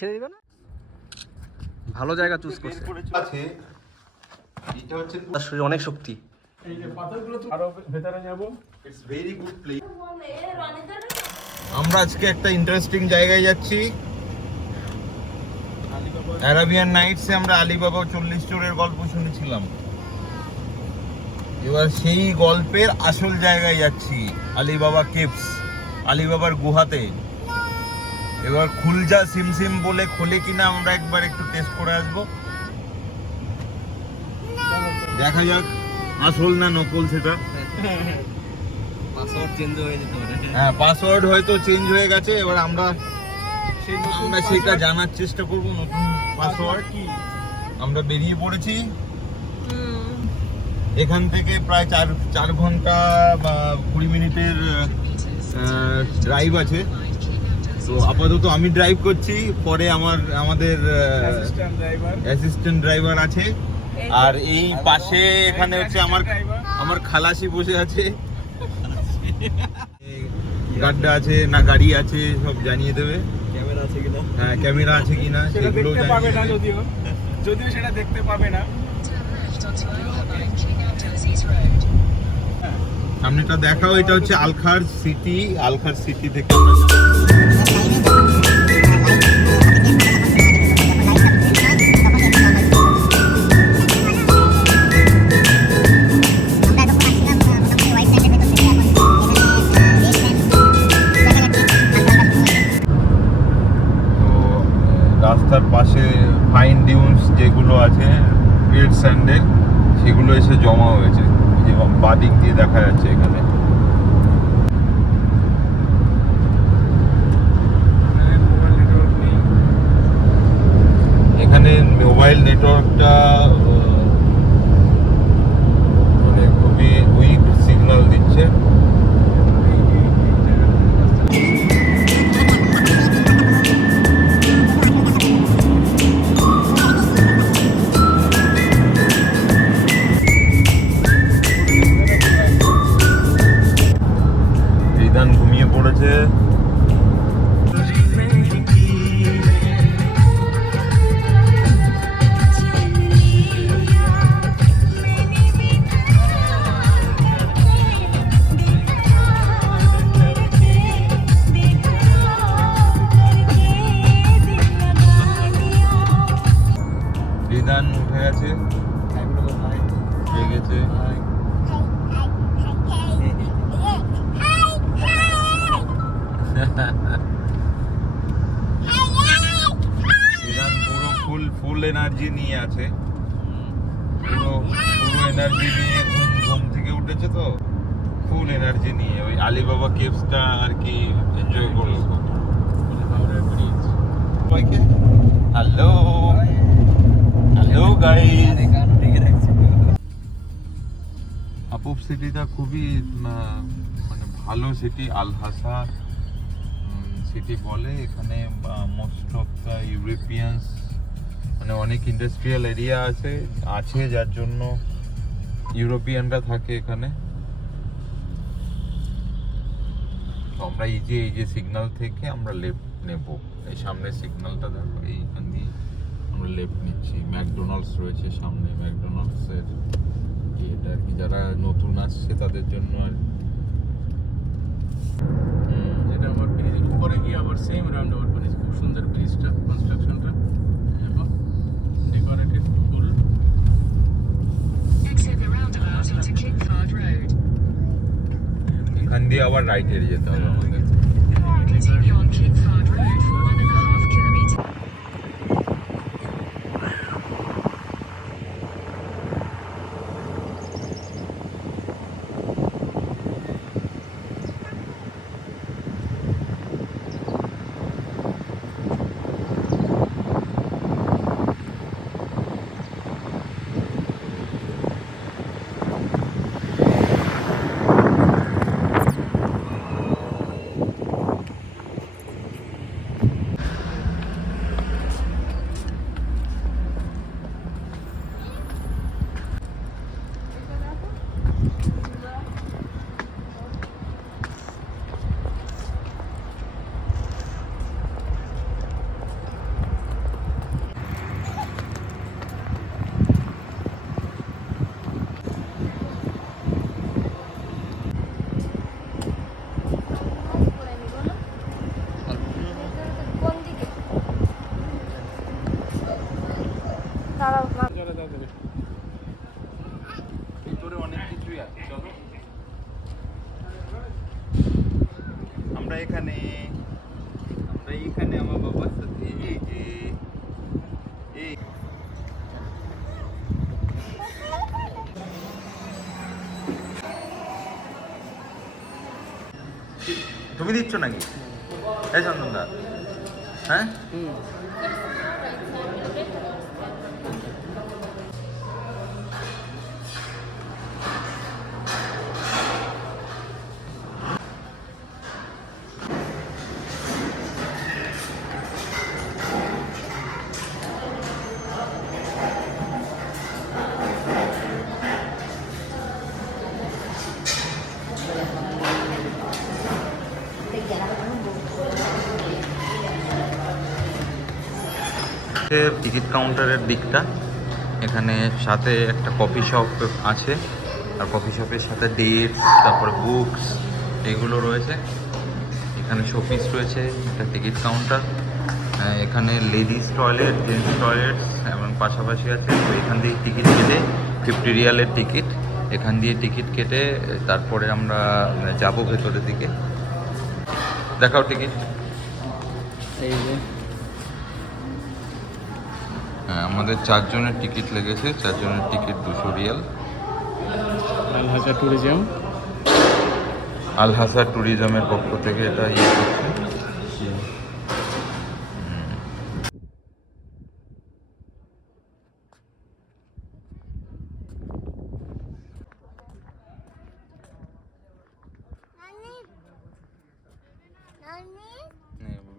সেরে দিবে না, ভালো জায়গা চুজ করছে। আছে এটা হচ্ছে তার শরীরে অনেক শক্তি। এই যে পাথরগুলো তো আরো ভেতরে যাব। It's very good place. আমরা আজকে একটা ইন্টারেস্টিং জায়গায় যাচ্ছি। আরাবিয়ান নাইটসে আমরা আলিবাবা 40 চোরের গল্প শুনেছিলাম, এবার সেই গল্পের আসল জায়গায় যাচ্ছি, আলিবাবা কেভস, আলিবাবার গুহাতে। এবার খুলজা সিমসিম বলে খোলে কিনা আমরা একবার একটু টেস্ট করে আসবো, দেখা যাক আসল না নকল সেটা। পাসওয়ার্ড চেঞ্জ হয়ে যেতে পারে। হ্যাঁ, পাসওয়ার্ড হয়তো চেঞ্জ হয়ে গেছে, এবার আমরা সেটা জানার চেষ্টা করব। নতুন পাসওয়ার্ড কি, আমরা বেরিয়ে পড়েছি। এখান থেকে প্রায় 4 ঘন্টা বা 20 মিনিটের ড্রাইভ আছে। তো আপাতত আমি ড্রাইভ করছি, পরে আমাদের অ্যাসিস্ট্যান্ট ড্রাইভার আছে। আর এই পাশে এখানে হচ্ছে আমার খালাসি বসে আছে। গাড্ডা আছে না গাড়ি আছে সব জানিয়ে দেবে। ক্যামেরা আছে কিনা, হ্যাঁ ক্যামেরা আছে কিনা সেগুলো পাবে না, যদিও সেটা দেখতে পাবে না। সামনেটা দেখাও, এটা হচ্ছে আলখার সিটি থেকে রাস্তার পাশে ফাইন ডিউন্স যেগুলো আছে রেড স্যান্ডের, সেগুলো এসে জমা হয়েছে, এবং বাদিক দিয়ে দেখা যাচ্ছে এখানে। এখানে মোবাইল নেটওয়ার্কটা মানে খুবই উইক সিগন্যাল দিচ্ছে। ঘুমিয়ে পড়েছে। রিদান উঠে গেছে, গেছে। ফুল এনার্জি নিয়ে আছে, পুরো এনার্জি নিয়ে ঘুম থেকে উঠেছে, তো ফুল এনার্জি নিয়ে ওই আলিবাবা কেভসটা আর কি এনজয় করলো। হ্যালো গাইস, আপুপ সিটিটা খুবই মানে ভালো সিটি, আলহাসা সিটি বলে। এখানে মোস্ট অফ দ্য ইউরোপিয়ানস, মানে অনেক ইন্ডাস্ট্রিয়াল এরিয়া আছে যার জন্য ইউরোপিয়ানরা থাকে এখানে। তো আমরা এই যে সিগন্যাল থেকে আমরা লেফট নেব, এই সামনে সিগন্যালটা দেখো, এইখান দিয়ে আমরা লেফট নিচ্ছি। ম্যাকডোনাল্ডস রয়েছে সামনে, ম্যাকডোনাল্ডসের এটা আর কি, যারা নতুন আসছে তাদের জন্য আর এটা আবার ব্রিজের উপরে গিয়ে আবার সেম রাউন্ড আবার ব্রিজ, খুব সুন্দর ব্রিজটা, কনস্ট্রাকশনটা ডেকোরেটেড ফুল। এখান দিয়ে আবার রাইটে যেতে হবে আমাদের। এখানে আমার বাবার সাথে এই যে এই তুমি দিচ্ছ নাকি এই চন্দনদা? হ্যাঁ টিকিট কাউন্টারের দিকটা, এখানে সাথে একটা কফি শপ আছে, আর কফি শপের সাথে ডেটস, তারপরে বুকস এগুলো রয়েছে। এখানে শোপিস রয়েছে, একটা টিকিট কাউন্টার, এখানে লেডিস টয়লেট, জেন্টস টয়লেট এবং পাশাপাশি আছে। তো এখান দিয়ে টিকিট কেটে 50 রিয়ালের টিকিট, এখান দিয়ে টিকিট কেটে তারপরে আমরা যাব ভেতরের দিকে। দেখাও টিকিট। এই যে হ্যাঁ, আমাদের 4 জনের টিকিট লেগেছে, 4 জনের টিকিট 200 রিয়াল। আল হাজা ট্যুরিজম, আল হাসা ট্যুরিজমের পক্ষ থেকে এটা করছে।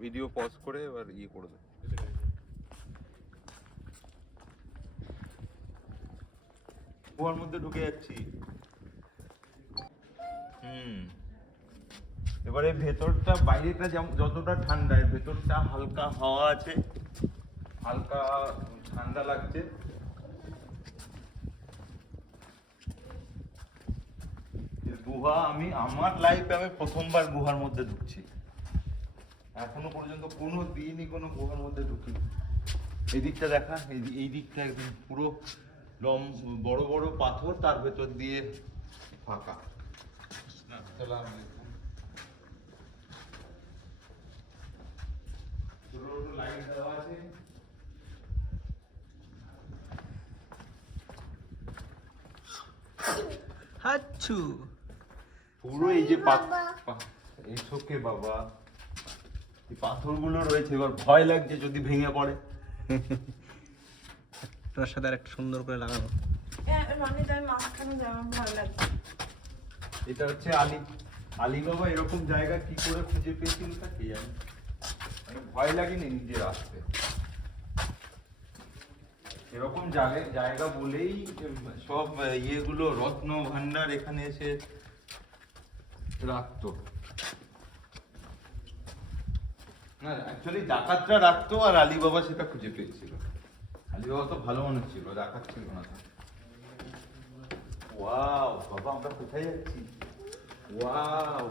ভিডিও পজ করে এবার করে দেবে। কুয়ার মধ্যে ঢুকে যাচ্ছি। এবারে ভেতরটা, বাইরেটা যতটা ঠান্ডা, এর ভেতরটা হালকা হাওয়া আছে, হালকা ঠান্ডা লাগছে। গুহা, আমার লাইফে আমি প্রথমবার গুহার মধ্যে ঢুকছি। এখনো পর্যন্ত কোনো দিনই কোনো গুহার মধ্যে ঢুকি। এই দিকটা দেখা, এই দিকটা একদম পুরো বড় বড় পাথর, তার ভেতর দিয়ে ফাঁকা। লাইট দেওয়া আছে। হাচ্ছু পুরো এই যে এইসবকে বাবা, এই পাথরগুলো রয়েছে, এবার ভয় লাগছে যদি ভেঙে পড়ে। তোমার সাথে আর একটা সুন্দর করে লাগানো। এটা হচ্ছে আলী বাবা। এরকম জায়গা কি করে খুঁজে পেয়েছিল তা কে জানে। মানে ভয় লাগেনি নিজের আসতে। এরকম জায়গা বলেই সব ইয়েগুলো, রত্ন ভান্ডার এখানে এসে রাখতো। না, অ্যাকচুয়ালি ডাকাতরা রাখতো, আর আলী বাবা সেটা খুঁজে পেয়েছিল। আলী বাবা তো ভালো মানুষ ছিল, ডাকাত ছিল না। ওয়াও বাবা, আমরা কোথায় যাচ্ছি? ওয়াও,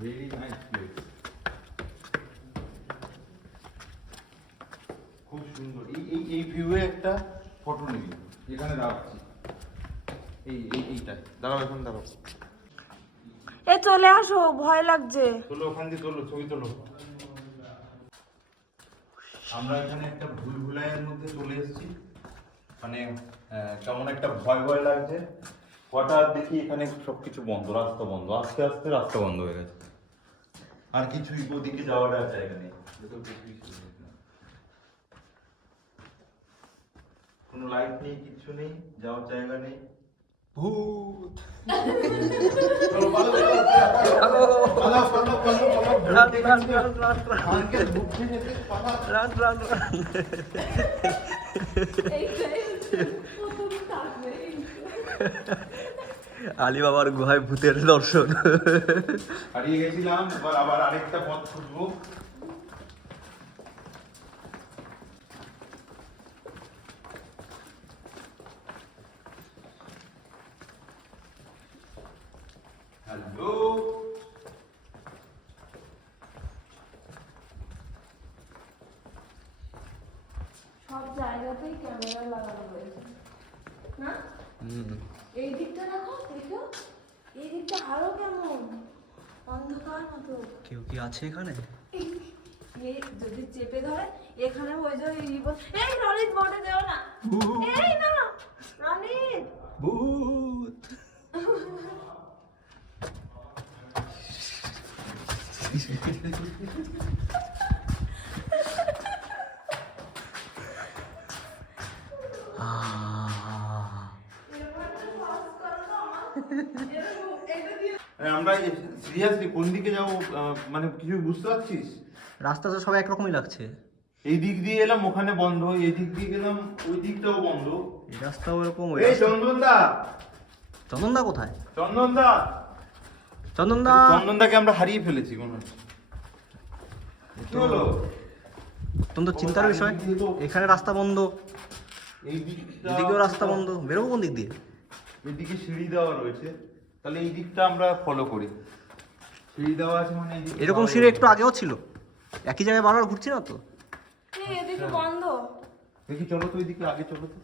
ভেরি নাইস প্লেস, খুব সুন্দর। এই ভিউয়ে একটা ফটো নিবি, এখানে দাঁড়াচ্ছি। এইটা দাঁড়াও, এখন দাঁড়াও। চলে আসো, ভয় লাগছে। তোলো, ওখান দিয়ে তোলো, ছবি তোলো। আমরা এখানে একটা ভুলভুলাইয়ের মধ্যে চলে এসেছি। মানে কেমন একটা ভয় ভয় লাগছে। হঠাৎ দেখি এখানে সবকিছু বন্ধ, রাস্তা বন্ধ, আস্তে আস্তে রাস্তা বন্ধ হয়ে গেছে। আর কিছুই ওদিকে যাওয়ার আর জায়গা নেই, কোনো লাইট নেই, কিছু নেই, যাওয়ার জায়গা নেই। ভূত! আলী বাবার গুহায় ভূতের দর্শন। হারিয়ে গেছিলাম, এবার আবার আরেকটা পথ খুঁজবো। হ্যালো, সব জায়গাতেই ক্যামেরা লাগানো রয়েছে না? এই দিকটা দেখো, দেখো এই দিকটা আরো কেমন অন্ধকার মতো। কেউ কি আছে এখানে? এই যদি চেপে ধরে এখানে হয়ে যাবে এই রনিত বোর্ডে দেও না। এই না রনিত ভূত। আমরা সিরিয়াসলি কোন দিকে যাবো মানে কিছু বুঝতে পারছিস? রাস্তা তো সব একরকমই লাগছে। এই দিক দিয়ে এলাম ওখানে বন্ধ, এই দিক দিয়ে গেলাম ওই দিকটাও বন্ধ। এই রাস্তাও এরকম। এই চন্দনদা, চন্দনদা কোথায়? চন্দনদা, চন্দনদা। চন্দনদাকে আমরা হারিয়ে ফেলেছি মনে হচ্ছে। কি হলো? তোমার তো চিন্তার বিষয়, এখানে রাস্তা বন্ধ, এই দিকটা এদিকেও রাস্তা বন্ধ, বেরোবো কোন দিক দিয়ে? এদিকে সিঁড়ি দেওয়া রয়েছে, তাহলে এই দিকটা আমরা ফলো করি। সিঁড়ি দেওয়া আছে মানে এই দিকটা এরকম যাওয়া সিঁড়ি যাবে। একটু আগেও ছিল, একই জায়গায় বারবার ঘুরছি না তো। এই এদিকে বন্ধ। দেখি চলো তো ওইদিকে আগে চলো তো।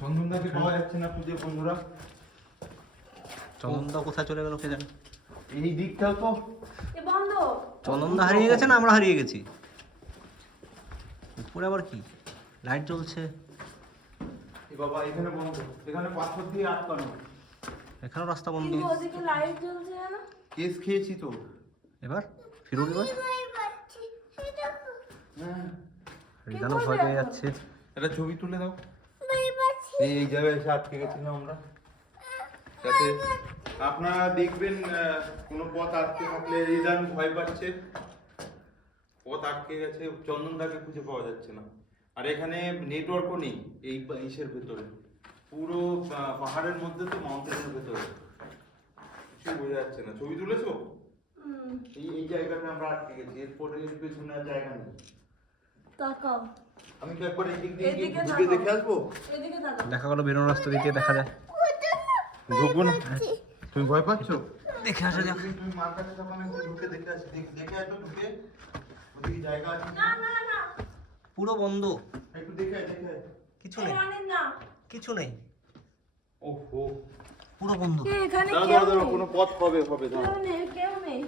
চন্দনদাকে পাওয়া যাচ্ছে না খুঁজে বন্ধুরা। চন্দনদা কোথায় চলে গেল কে জানে। এই দিকটাও তো এ বন্ধ। চন্দনদা হারিয়ে গেছে না আমরা হারিয়ে গেছি? উপরে আবার কি লাইট জ্বলছে? এ বাবা এখানে বন্ধ, এখানে পাথর দিয়ে আটকানো। এখানেও রাস্তা বন্ধ। কিন্তু ওদিকে লাইট জ্বলছে না। কেস খেয়েছি তো। এবার ফিরুন এবার। হ্যাঁ, রিদানও ভয় পেয়ে যাচ্ছে। একটা ছবি তুলে দাও। এই জায়গায় এসে আটকে গেছিলাম আমরা। যাতে আপনারা দেখবেন কোনো পথ আটকে থাকলে রিদান ভয় পাচ্ছে, পথ আটকে গেছে, চন্দনদাকে খুঁজে পাওয়া যাচ্ছে না। আর এখানে নেটওয়ার্কও নেই এই ইসের ভেতরে, পুরো পাহাড়ের মধ্যে তো, মাউন্টেনের ভেতরে কিছু বোঝা যাচ্ছে না। ছবি তুলেছো? এই জায়গাটা আমরা আটকে গেছি, এরপরে এর পেছনে আর জায়গা নেই। তাকাও। আমি কি একবার এই দিক দিয়ে গিয়ে এদিকে ঢুকে তাকাও। দেখে আসবো? এদিকে তাকাও। দেখা গেলো বেরোনোর রাস্তা দিকে দেখা যায়। ঢুকবো না? তুমি ভয় পাচ্ছো? দেখে আসা যাক। তুমি মার কাছে তখন একটু ঢুকে দেখে আসি, দেখে আসো ঢুকে ওদিকে জায়গা আছে না না না। পুরো বন্ধ, একটু দেখে দেখে। কিছু এই নেই, রনিত না। কিছু নেই, ওহো, পুরো বন্ধ। এখানে দাঁড়াও কেউ দাঁড়াও, নেই। কোনো পথ হবে দাঁড়াও। কেউ নেই, কেউ নেই।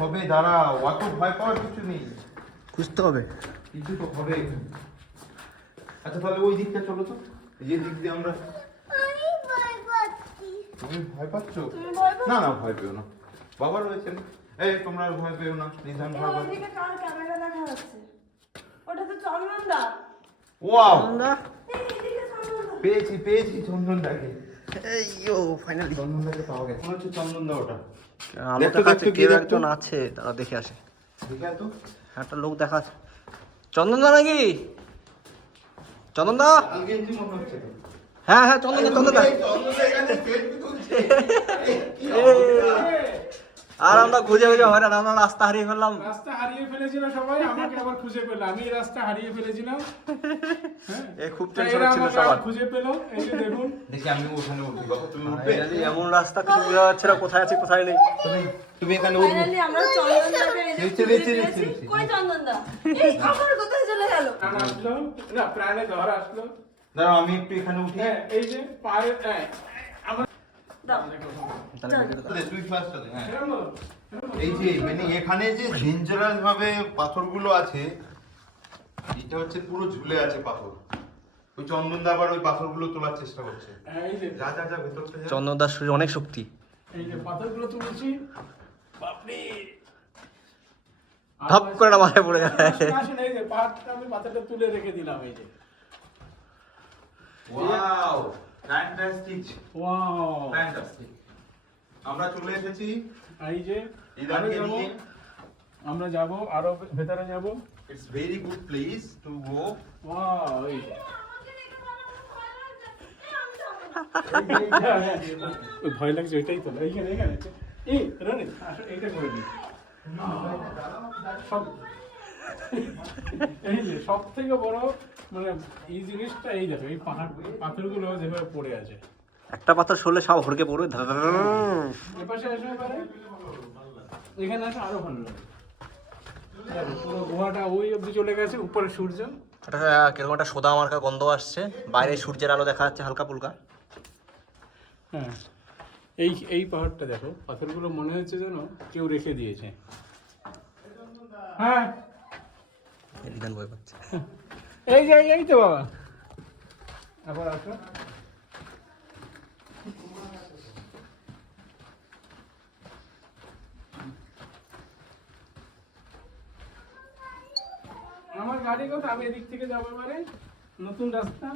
হবে দাঁড়াও, অত ভয় পাওয়ার কিছু নেই, খুঁজতে হবে। কিছু তো হবে। আচ্ছা তাহলে ওই দিকটা চলো তো, এই দিক দিয়ে আমরা। তুমি ভয় পাচ্ছো? তুমি ভয় পাচ্ছো? না না ভয় পেও না, বাবা রয়েছেন। এই তোমরা আর ভয় পেও না, নিধান এই ভয় পাচ্ছো। ওদিকে কার ক্যামেরা দেখা যাচ্ছে? ওটা তো চন্দনদা। ওয়াও, চন্দনদা, এই এদিকে চন্দনদা। পেয়েছি চন্দনদাকে। এই ও ফাইনালি চন্দনদাকে পাওয়া গেছে, মনে হচ্ছে চন্দনদা ওটা। আমার দেখতো, দেখা যাচ্ছে দেখতো, কেউ গিয়ে একজন দেখতো। আছে, তারা দেখে আসে। দেখে আয় তো। একটা লোক দেখা আছে। চন্দনদা নাকি? চন্দনদা? আলগেঞ্জি মনে হচ্ছে তো। হ্যাঁ হ্যাঁ চন্দনদা, চন্দনদা। এই চন্দনদা এখানে selfie তুলছে। কি এ, আর আমরা খুঁজে হয়রান, আমরা রাস্তা হারিয়ে ফেললাম। রাস্তা হারিয়ে ফেলেছিল সবাই, আমাকে আবার খুঁজে পেল। আমি রাস্তা হারিয়ে ফেলেছিলাম। এ খুব তাই টেনশন এরা ছিল আমাকে সবার। আবার খুঁজে পেল। এই যে দেখুন, দেখি আমি ওখানে উঠি, বাবা তুমি উঠবে? ফাইনালি এমন রাস্তা কিছু বোঝা যাচ্ছে না কোথায় আছে কোথায় নেই। তুমি এখানে উঠবে? ফাইনালি আমরা চন্দনদাকে এই যে নিচে, খুঁজে নিচে, পেয়েছি। নিচে, নিচে। কই চন্দনদা? এই খবর কোথায় চলে গেল? প্রাণ আসলো না, প্রাণে ধর আসলো। দাঁড়াও আমি একটু এখানে উঠি। হ্যাঁ, এই যে পায়ে আমার দাও। তাহলে ভিডিওটা দে, তুই ফার্স্ট দে, হ্যাঁ। এরকম বলো। এই যে মানে এখানে যে ডেঞ্জারাস ভাবে পাথরগুলো আছে, এটা হচ্ছে পুরো ঝুলে আছে পাথর। ওই চন্দনদা আবার ওই পাথরগুলো তোলার চেষ্টা করছে। হ্যাঁ, এই যে যা যা যা ভেতরটা যা। চন্দনদার শরীরে অনেক শক্তি। এই যে পাথরগুলো তুলেছি। বাপরে, ধপ করে না মাথায় পড়ে যায়। আসেন, এই যে পাহাড়টা আমি পাথরটা তুলে রেখে দিলাম। এই যে ওয়াও, ফ্যান্টাস্টিক, ওয়াও, ফ্যান্টাস্টিক। আমরা চলে এসেছি এই যে ইদানকে আরো যাবো। নিয়ে। আমরা যাব, আরো ভেতরে যাব। It's very good place to go. Wow, এই যে আমাকে দেখে তো আমার ভয় লাগছে। এই, আমি যাবো না। ওই ভয় লাগছে ওইটাই তো। এইখানে এইখানে এই রনিত আসো, এইটা করে দিই। সব এই যে সব থেকে বড় মানে এই জিনিসটা, এই দেখো এই পাথরগুলো যেভাবে পড়ে আছে। একটা পাথর সরলে সব হড়কে পড়বে। এপাশে আসো এবারে, এখানে আসো আরো ভালো লাগে। দেখো, পুরো গুহাটা ওই অবধি চলে গেছে, উপরে সূর্য। এটা কিরকম একটা সোদা মার্কা গন্ধ আসছে, বাইরে সূর্যের আলো দেখা যাচ্ছে হালকা ফুলকা। হ্যাঁ, এই পাহাড়টা দেখো, পাথরগুলো মনে হচ্ছে যেন কেউ রেখে দিয়েছে। হ্যাঁ রিদান ভয় পাচ্ছে। এই তো বাবা, আবার আসো। আমার গাড়ি কথা, আমি এদিক থেকে যাবো, মানে নতুন রাস্তা।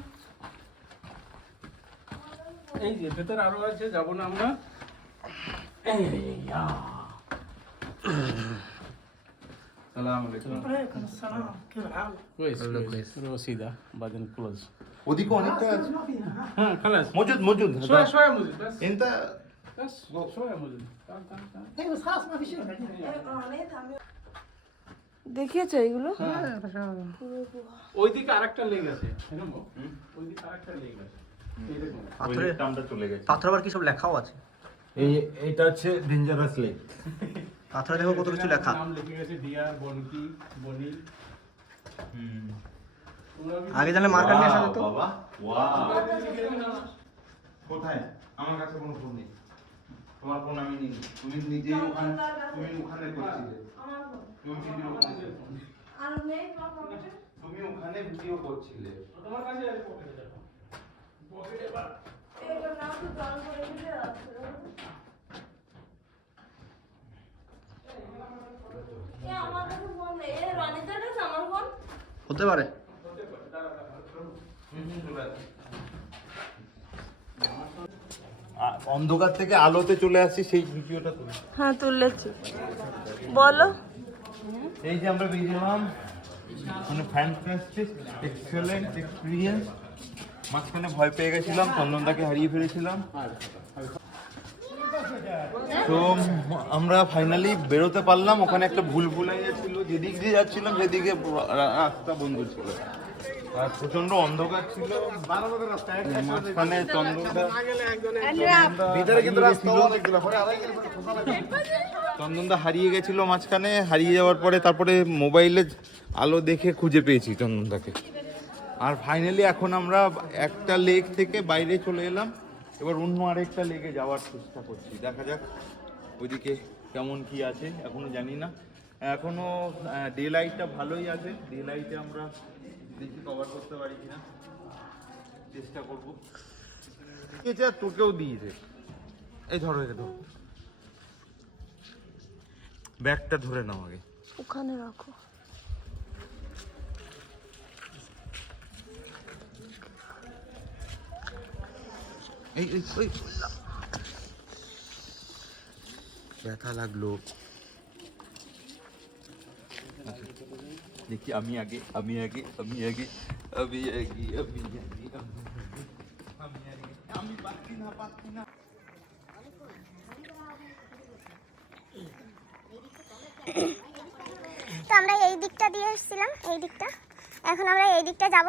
এই যে ভেতর আরো আছে, যাবো না আমরা। সালাম আলাইকুম। सीधा بعدين क्लोज ওদিকে অনেকটা আছে। हाँ خلاص موجود شوية موجود بس انت بس شوية موجود تعال ايوه بس خلاص ما في شيء দেখিয়েছো এগুলো? ওইদিকে আরেকটা লেগ আছে, এরকম ওইদিকে আরেকটা লেগ আছে এরকম। পাথরে টামটা চলে গেছে। পাথর আবার কি সব লেখাও আছে। এটা হচ্ছে ডেঞ্জারাস লেক। পাথরে দেখো কত কিছু লেখা। নাম লিখে গেছে ডিয়ার বনকি বনি। আগে জানলে মার্কার নিয়ে আসা যেত। বাবা ওয়াও, কোথায়? আমার কাছে কোনো ফোন নেই। তোমার ফোন আমি নিই। তুমি নিজেই ওখানে করছিলে। আমার ফোন। তুমি ভিডিও করছিলে। আর নেই তোমার পকেটে? তুমি ওখানে ভিডিও করছিলে। তোমার কাছে আছে পকেটে দেখো, পকেটে বা এটা নাও তো জল করে দিলে আছে। আমার কাছে ফোন নেই। রনিতার কাছে আমার ফোন? হতে পারে। অন্ধকার থেকে আলোতে চলে আসছি, সেই ভিডিওটা তুমি। হ্যাঁ তুলেছি, বলো। এই যে আমরা বেরিয়েলাম, মানে ফ্যান্টাস্টিক এক্সেলেন্ট এক্সপিরিয়েন্স। মাঝখানে ভয় পেয়ে গেছিলাম, চন্দনদাকে হারিয়ে ফেলেছিলাম। তো আমরা ফাইনালি বেরোতে পারলাম। ওখানে একটা ভুলভুলাইয়া ছিল, যেদিক দিয়ে যাচ্ছিলাম সেদিকে রাস্তা বন্ধ ছিল আর প্রচন্ড অন্ধকার ছিল। মাঝখানে চন্দনদা হারিয়ে গেছিল মাঝখানে। হারিয়ে যাওয়ার পরে তারপরে মোবাইলে আলো দেখে খুঁজে পেয়েছি চন্দনদাকে। আর ফাইনালি এখন আমরা একটা লেক থেকে বাইরে চলে এলাম, এবার অন্য আরেকটা লেকে যাওয়ার চেষ্টা করছি। দেখা যাক ওইদিকে কেমন কি আছে, এখনো জানি না। এখনো ডে লাইটটা ভালোই আছে, ডে লাইটে আমরা দেখি কভার করতে পারি কিনা, চেষ্টা করবো। এটা তোকেও দিয়েছে, এই ধরো, এটা ধরো, ব্যাগটা ধরে নাও আগে। ওখানে রাখো। এই ব্যথা লাগলো। দেখি আমি আগে। আমি পাচ্ছি না। তো আমরা এই দিকটা দিয়ে এসেছিলাম, এই দিকটা। এখন আমরা এই দিকটা যাব।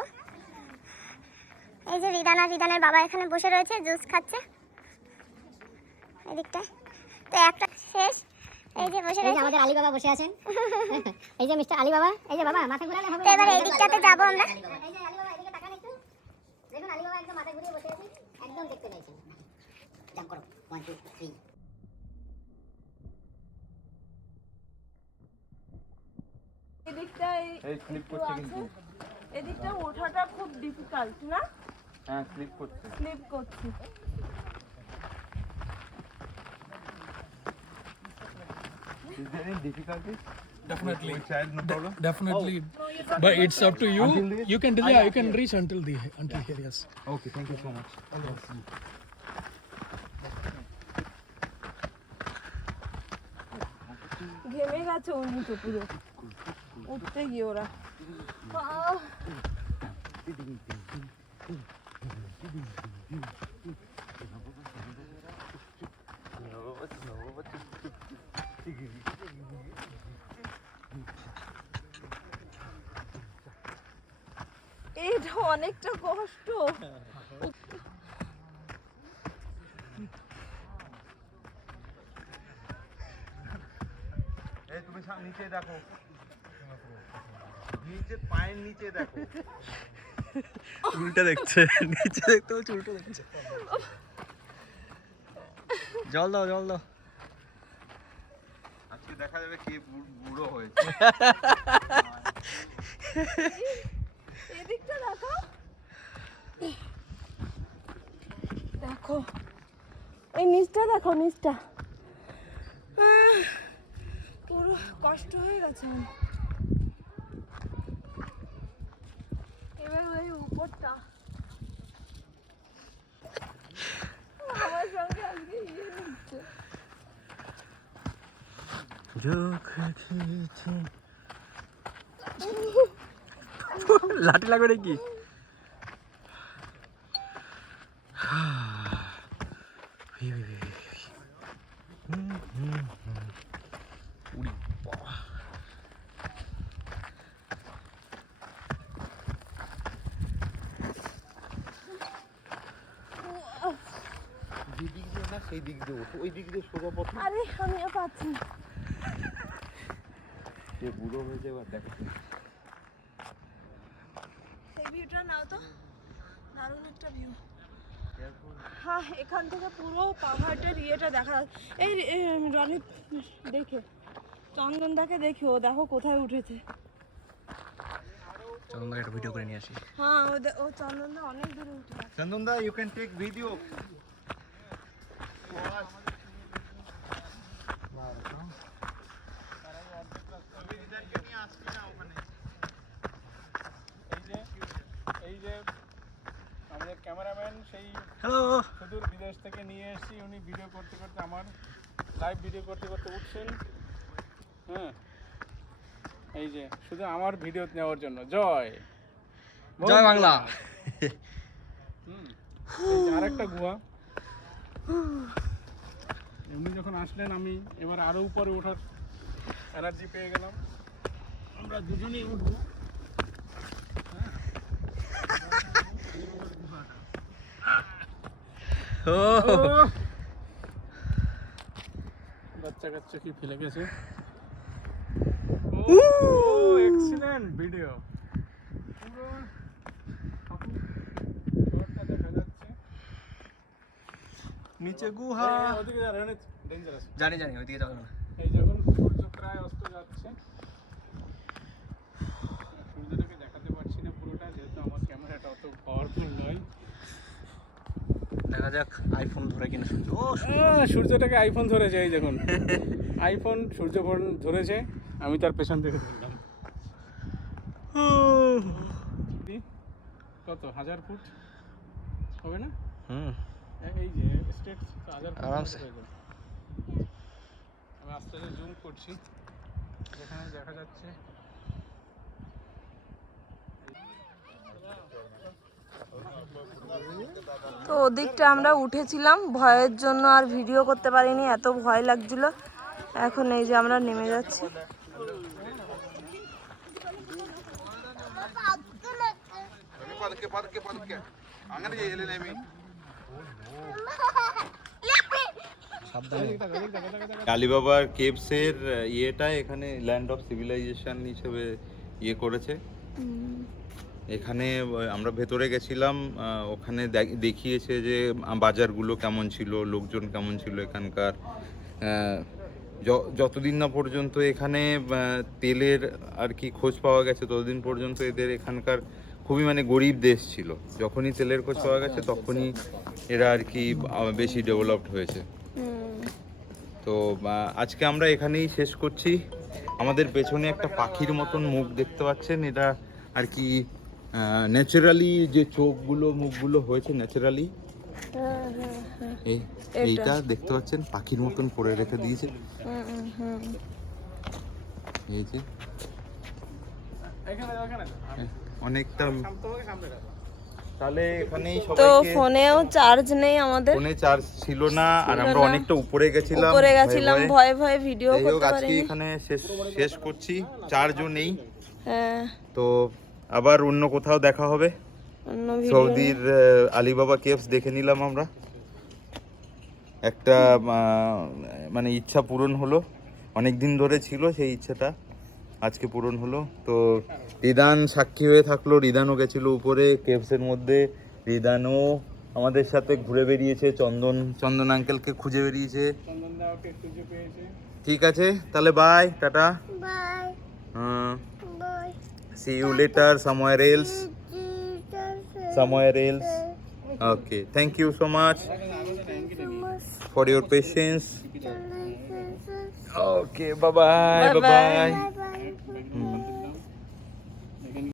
এই যে রিদানের বাবা এখানে বসে রয়েছে, জুস খাচ্ছে এই দিকটায়। তো একটা শেষ, এই যে বসে রয়েছে আমাদের আলী বাবা বসে আছেন। এই যে মিস্টার আলী বাবা, এই যে বাবা মাথা ঘুরালে হবে। তো এবার এই দিকটাতে যাবো আমরা। এই যে আলী বাবা এদিকে তাকান একটু, দেখুন আলী বাবা একদম মাথা ঘুরিয়ে বসে আছে, একদম দেখতে পাইছেন। জাম্প করো 1 2 3। এদিকটাই এই স্লিপ করছে কিন্তু। এদিকটা ওঠাটা খুব ডিফিকাল্ট না? হ্যাঁ স্লিপ করছে। স্লিপ করছে। Is there any difficulty? Definitely. Which side, no problem? Definitely, but it's up to you. Until this? You can you can reach until here. Yes. Okay, thank you so much. ঘেমে গেছে উনি তো পুরো উঠতে গিয়ে ওরা। আহ! এটা অনেকটা কষ্ট। এই তুমি নিচে দেখো, নিচে পায়ের নিচে দেখো। উল্টা দেখছে, নিচে দেখতে হচ্ছে, উল্টো দেখছে। জল দাও জল দাও। আজকে দেখা যাবে কে বুড়ো হয়েছে। এদিকটা দেখো, দেখো এই নিচটা দেখো, নিচটা পুরো কষ্ট হয়ে গেছে আমার। এবার ওই উপরটা আমার সঙ্গে আজকে নিচ্ছে। লাঠি লাগবে নাকি? যেদিক দিয়ে না সেই দিক দিয়ে ওঠো, ওই দিক দিয়ে সোজা পথ। আরে আমিও পাচ্ছি না। যে বুড়ো হয়ে যাবে আর দেখো। এই ভিউটা নাও তো, দারুণ একটা ভিউ। হ্যাঁ, এখান থেকে পুরো পাহাড়ের ইয়েটা দেখা যাচ্ছে। এই রনি দেখে, চন্দনদাকে দেখি, ও দেখো কোথায় উঠেছে। চন্দনদাকে একটা ভিডিও করে নিয়ে আসি। হ্যাঁ, ও চন্দনদা অনেক দূরে উঠে আছে। চন্দনদা, ইউ ক্যান টেক ভিডিও। এই যে আমাদের ক্যামেরাম্যান সেই হ্যালো। সুদূর বিদেশ থেকে নিয়ে এসেছি, উনি ভিডিও করতে করতে আমার লাইভ ভিডিও করতে করতে উঠছেন। হ্যাঁ, এই যে শুধু আমার ভিডিও নেওয়ার জন্য। জয় জয় বাংলা। আরেকটা গুহা। উনি যখন আসলেন আমি এবার আরো উপরে ওঠার এনার্জি পেয়ে গেলাম। আমরা দুজনেই উঠবো। বাচ্চা কাচ্চা কি ফেলে গেছে। এক্সিলেন্ট ভিডিও, পুরো শহরটা দেখা যাচ্ছে। নিচে গুহা। ওদিকে যা, ডেঞ্জারাস। জানি জানি, ওইদিকে যাবো না। এই যখন সূর্য প্রায় অস্ত যাচ্ছে, সূর্যটাকে দেখাতে পারছি না পুরোটা, যেহেতু আমার ক্যামেরাটা অত পাওয়ারফুল নয়। দেখা যাক আইফোন ধরে কিনা সূর্য। ও সূর্যটাকে আইফোন ধরেছে, এই দেখুন আইফোন সূর্য ধরেছে, আমি তার পেছন থেকে ধরলাম। কত 1000 ফুট হবে না? এই যে স্টেট 1000 ফুট আরামসে। হয়ে গেল। আমি আস্তে আস্তে জুম করছি, যেখানে দেখা যাচ্ছে তো ওদিকটা আমরা উঠেছিলাম, ভয়ের জন্য আর ভিডিও করতে পারিনি, এত ভয় লাগছিল। এখন এই যে আমরা নেমে যাচ্ছি। আলিবাবার কেভসের ইয়েটা এখানে ল্যান্ড অফ সিভিলাইজেশন হিসেবে ইয়ে করেছে। এখানে আমরা ভেতরে গেছিলাম, ওখানে দেখিয়েছে যে বাজারগুলো কেমন ছিল, লোকজন কেমন ছিল এখানকার। যতদিন না পর্যন্ত এখানে তেলের আর কি খোঁজ পাওয়া গেছে, ততদিন পর্যন্ত এদের এখানকার খুবই মানে গরিব দেশ ছিল। যখনই তেলের খোঁজ পাওয়া গেছে তখনই এরা আর কি বেশি ডেভেলপড হয়েছে। তো আজকে আমরা এখানেই শেষ করছি। আমাদের পেছনে একটা পাখির মতন মুখ দেখতে পাচ্ছেন, এটা আর কি ন্যাচারালি যে চোখগুলো মুখগুলো হয়েছে ন্যাচারালি, এইটা দেখতে পাচ্ছেন পাখির মতন করে রেখে দিয়েছে। এই যে অনেকটা। তাহলে এখানেই তো সবাইকে, ফোনেও চার্জ নেই আমাদের, ফোনে চার্জ ছিল না, আর আমরা অনেকটা উপরে গেছিলাম, ভয়ে ভয়ে ভিডিও যাই হোক করতে আজকে পারিনি। এখানে শেষ করছি, চার্জও নেই। হ্যাঁ, তো আবার অন্য কোথাও দেখা হবে। অন্য ভিডিও সৌদির আলিবাবা কেভস দেখে নিলাম আমরা, একটা মানে ইচ্ছা পূরণ হলো, অনেক দিন ধরে ছিল সেই ইচ্ছাটা, আজকে পূরণ হলো। তো রিদান সাক্ষী হয়ে থাকলো, রিদানও গেছিল উপরে কেভসের মধ্যে, রিদানও আমাদের সাথে ঘুরে বেরিয়েছে, চন্দন আঙ্কেলকে খুঁজে বেরিয়েছে। চন্দনদা ওকে খুঁজে পেয়েছে। ঠিক আছে, তাহলে bye, tata. Bye bye See you later somewhere else. Okay, thank you so much for your patience. Okay, bye bye.